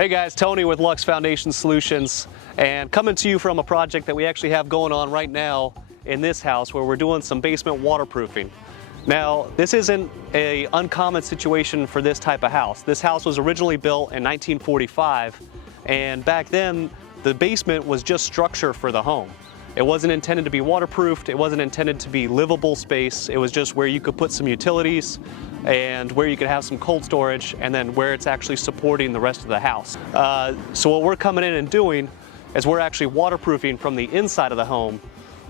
Hey guys, Tony with Lux Foundation Solutions, and coming to you from a project that we actually have going on right now in this house where we're doing some basement waterproofing. Now, this isn't an uncommon situation for this type of house. This house was originally built in 1945, and back then the basement was just structure for the home. It wasn't intended to be waterproofed, it wasn't intended to be livable space, it was just where you could put some utilities and where you could have some cold storage, and then where it's actually supporting the rest of the house. So what we're coming in and doing is we're actually waterproofing from the inside of the home,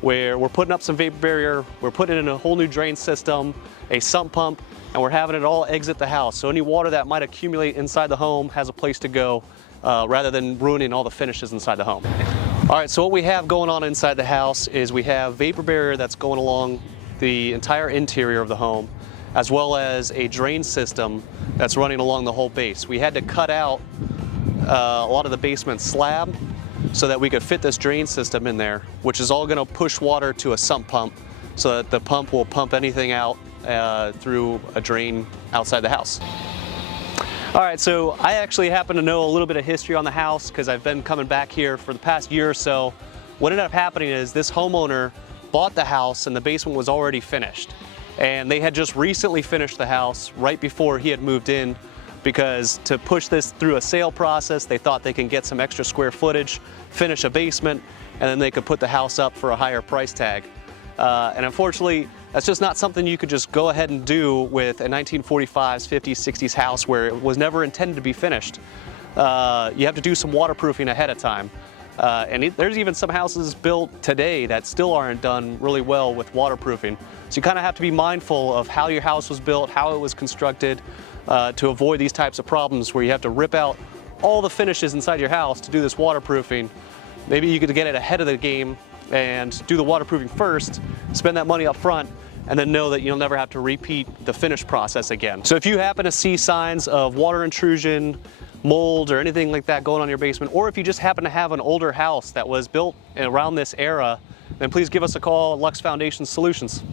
where we're putting up some vapor barrier, we're putting in a whole new drain system, a sump pump, and we're having it all exit the house. So any water that might accumulate inside the home has a place to go, rather than ruining all the finishes inside the home. All right, so what we have going on inside the house is we have vapor barrier that's going along the entire interior of the home, as well as a drain system that's running along the whole base. We had to cut out a lot of the basement slab so that we could fit this drain system in there, which is all gonna push water to a sump pump so that the pump will pump anything out through a drain outside the house. All right, so I actually happen to know a little bit of history on the house because I've been coming back here for the past year or so. What ended up happening is this homeowner bought the house and the basement was already finished. And they had just recently finished the house right before he had moved in, because to push this through a sale process, they thought they can get some extra square footage, finish a basement, and then they could put the house up for a higher price tag. And unfortunately, that's just not something you could just go ahead and do with a 1945s, 50s, 60s house where it was never intended to be finished. You have to do some waterproofing ahead of time. There's even some houses built today that still aren't done really well with waterproofing. So you kind of have to be mindful of how your house was built, how it was constructed, to avoid these types of problems where you have to rip out all the finishes inside your house to do this waterproofing. Maybe you could get it ahead of the game and do the waterproofing first, spend that money up front, and then know that you'll never have to repeat the finish process again. So if you happen to see signs of water intrusion, mold, or anything like that going on in your basement, or if you just happen to have an older house that was built around this era, then please give us a call at Lux Foundation Solutions.